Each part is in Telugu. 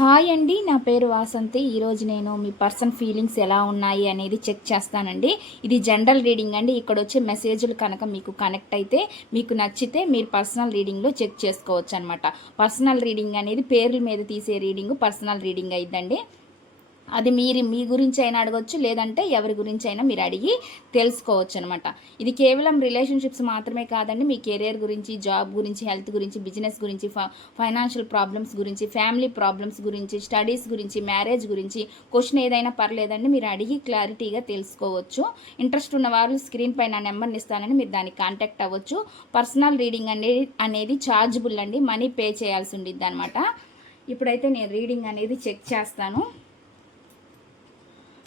హాయ్ అండి, నా పేరు వాసంతి. ఈరోజు నేను మీ పర్సన్ ఫీలింగ్స్ ఎలా ఉన్నాయి అనేది చెక్ చేస్తానండి. ఇది జనరల్ రీడింగ్ అండి. ఇక్కడ వచ్చే మెసేజ్లు కనుక మీకు కనెక్ట్ అయితే, మీకు నచ్చితే మీరు పర్సనల్ రీడింగ్లో చెక్ చేసుకోవచ్చు అనమాట. పర్సనల్ రీడింగ్ అనేది పేర్ల మీద తీసే రీడింగ్ పర్సనల్ రీడింగ్ అయిద్దండి. అది మీ గురించి అయినా అడగవచ్చు, లేదంటే ఎవరి గురించి అయినా మీరు అడిగి తెలుసుకోవచ్చు అనమాట. ఇది కేవలం రిలేషన్షిప్స్ మాత్రమే కాదండి, మీ కెరియర్ గురించి, జాబ్ గురించి, హెల్త్ గురించి, బిజినెస్ గురించి, ఫైనాన్షియల్ ప్రాబ్లమ్స్ గురించి, ఫ్యామిలీ ప్రాబ్లమ్స్ గురించి, స్టడీస్ గురించి, మ్యారేజ్ గురించి క్వశ్చన్ ఏదైనా పర్లేదండి, మీరు అడిగి క్లారిటీగా తెలుసుకోవచ్చు. ఇంట్రెస్ట్ ఉన్న వాళ్ళు స్క్రీన్ పైన నెంబర్ని ఇస్తానని మీరు దానికి కాంటాక్ట్ అవ్వచ్చు. పర్సనల్ రీడింగ్ అనేది ఛార్జబుల్ అండి, మనీ పే చేయాల్సి ఉండిద్ది అనమాట. ఇప్పుడైతే నేను రీడింగ్ అనేది చెక్ చేస్తాను.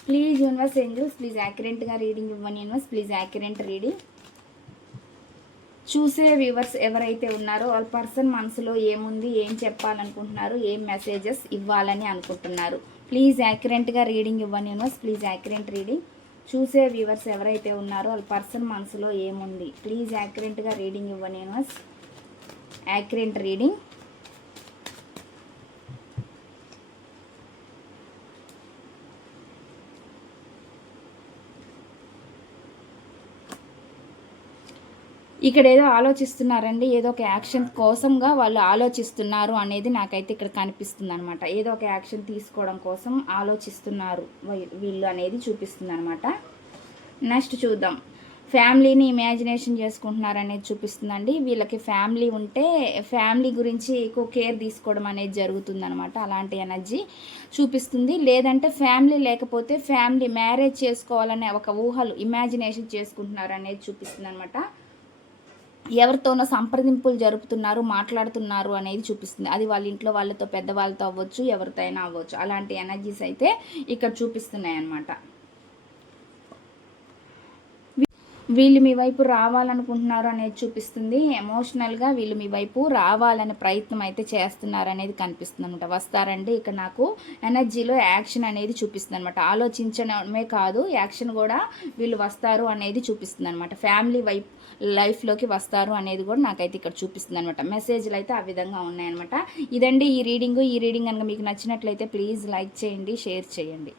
ప్లీజ్ యూనివర్స్ ఏంజల్స్, ప్లీజ్ యాక్యురేట్గా రీడింగ్ ఇవ్వని యూనివర్స్, ప్లీజ్ యాక్యురేట్ రీడింగ్. చూసే వ్యూవర్స్ ఎవరైతే ఉన్నారో వాళ్ళ పర్సన్ మనసులో ఏముంది, ఏం చెప్పాలనుకుంటున్నారు, ఏం మెసేజెస్ ఇవ్వాలని అనుకుంటున్నారు, ప్లీజ్ యాక్యురేట్గా రీడింగ్ ఇవ్వని యూనివర్స్, ప్లీజ్ యాక్యురేట్ రీడింగ్. చూసే వ్యూవర్స్ ఎవరైతే ఉన్నారో వాళ్ళ పర్సన్ మనసులో ఏముంది, ప్లీజ్ యాక్యురేట్గా రీడింగ్ ఇవ్వని యూనివర్స్, యాక్యురేట్ రీడింగ్. ఇక్కడ ఏదో ఆలోచిస్తున్నారండి, ఏదో ఒక యాక్షన్ కోసంగా వాళ్ళు ఆలోచిస్తున్నారు అనేది నాకైతే ఇక్కడ కనిపిస్తుంది అనమాట. ఏదో ఒక యాక్షన్ తీసుకోవడం కోసం ఆలోచిస్తున్నారు వీళ్ళు అనేది చూపిస్తుంది అనమాట. నెక్స్ట్ చూద్దాం. ఫ్యామిలీని ఇమాజినేషన్ చేసుకుంటున్నారు అనేది చూపిస్తుందండి. వీళ్ళకి ఫ్యామిలీ ఉంటే ఫ్యామిలీ గురించి ఎక్కువ కేర్ తీసుకోవడం అనేది జరుగుతుంది అనమాట. అలాంటి ఎనర్జీ చూపిస్తుంది. లేదంటే ఫ్యామిలీ లేకపోతే ఫ్యామిలీ మ్యారేజ్ చేసుకోవాలనే ఒక ఊహలు ఇమాజినేషన్ చేసుకుంటున్నారు అనేది చూపిస్తుంది అనమాట. ఎవరితోనో సంప్రదింపులు జరుపుతున్నారు, మాట్లాడుతున్నారు అనేది చూపిస్తుంది. అది వాళ్ళ ఇంట్లో వాళ్ళతో, పెద్దవాళ్ళతో అవ్వచ్చు, ఎవరితో అయినా అవ్వచ్చు. అలాంటి ఎనర్జీస్ అయితే ఇక్కడ చూపిస్తున్నాయి అన్నమాట. వీళ్ళు మీ వైపు రావాలనుకుంటున్నారు అనేది చూపిస్తుంది. ఎమోషనల్గా వీళ్ళు మీ వైపు రావాలనే ప్రయత్నం అయితే చేస్తున్నారు అనేది కనిపిస్తుంది అనమాట. వస్తారండి. ఇక్కడ నాకు ఎనర్జీలో యాక్షన్ అనేది చూపిస్తుంది అనమాట. ఆలోచించడమే కాదు, యాక్షన్ కూడా వీళ్ళు వస్తారు అనేది చూపిస్తుంది అనమాట. ఫ్యామిలీ లైఫ్లోకి వస్తారు అనేది కూడా నాకైతే ఇక్కడ చూపిస్తుంది అనమాట. మెసేజ్లు అయితే ఆ విధంగా ఉన్నాయన్నమాట. ఇదండి ఈ రీడింగ్ కనుక మీకు నచ్చినట్లయితే ప్లీజ్ లైక్ చేయండి, షేర్ చేయండి.